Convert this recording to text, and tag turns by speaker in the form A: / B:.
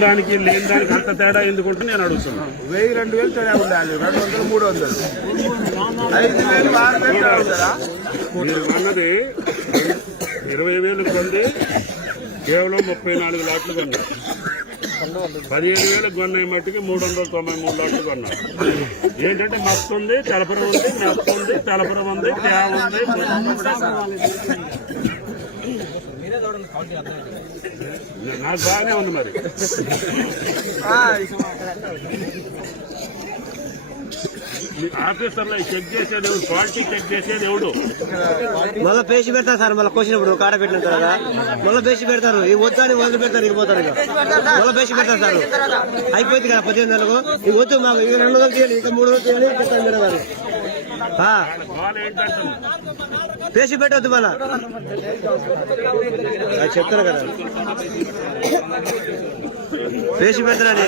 A: దానికి లేని దానికి అంత తేడా ఎందుకుంటే నేను అడుగుతున్నాను
B: వెయ్యి రెండు వేలు తేడా ఉండాలి రెండు వందలు మూడు వందలు. ఐదు వేలు ఆరు వేలు తేడా
A: మీరు అన్నది ఇరవై వేలు కొంది కేవలం ముప్పై నాలుగు లాట్లు కొన్నారు పదిహేను వేలకు కొన్నాయి మట్టుకి మూడు వందల తొంభై మూడు లాట్లు కొన్నారు ఏంటంటే మస్తు ఉంది తెలపరం ఉంది మెత్త ఉంది తెలపరం ఉంది తేవ ఉంది నాకు బాగానే ఉంది మరి. ఆఫీసర్లో చెక్ చేసేది ఎవడు? క్వాలిటీ చెక్ చేసేది ఎవడు?
C: మళ్ళీ పేసి పెడతారు సార్ మళ్ళీ కోసినప్పుడు కాడ పెట్టిన తర్వాత. మళ్ళీ పేసి పెడతారు. ఈ వద్దు అని వదిలి పెడతారు ఇక మళ్ళీ పేసి పెడతారు సార్. అయిపోయింది కదా పద్దెనిమిది నెలలకు ఈ వద్దు మాకు ఇక రెండు వందలు తీయాలి ఇక మూడు వందలు తీయాలి చెప్తాను మీరు
A: ఏంటంటున్నా
C: పేసి పెట్టవద్దు మళ్ళా. అది చెప్తారు కదా. పేసి పెడతారని.